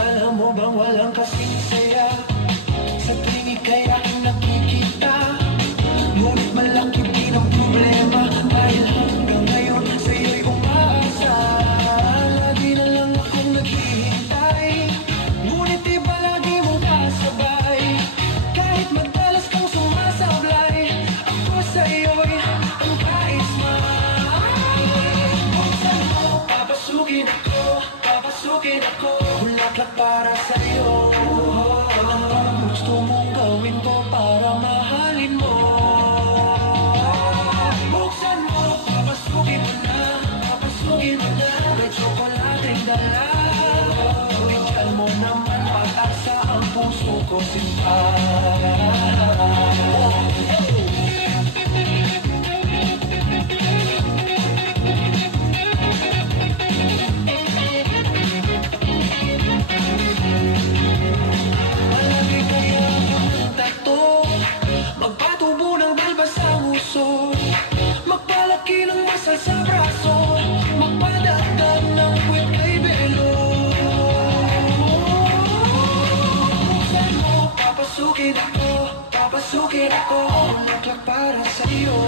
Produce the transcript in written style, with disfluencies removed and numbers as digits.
Alam mo bang walang kasing saya sa tuwing ika'y aking nakikita? Ngunit malaki din ang problema dahil hanggang ngayon sa'yo'y umaasa. Lagi na lang akong naghihintay, ngunit iba lagi mong kasabay. Kahit madalas kang sumasablay, ako sa'yo'y ang kaisman. Buksan mo, papasukin ako, bulaklak para sa'yo. Anong gusto mong gawin ko para mahalin mo? Buksan mo, papasukin mo na, may tsokolateng dala. Bigyan mo naman pag-asa ang puso ko, simpa. Malaki kaya ang tato, magpatubo ng balbas ang uso, magpalaki ng masal sa braso, magpadagdag ng puwet kay Belo. Buksan mo, papasukin ako, bulaklak para sa'yo.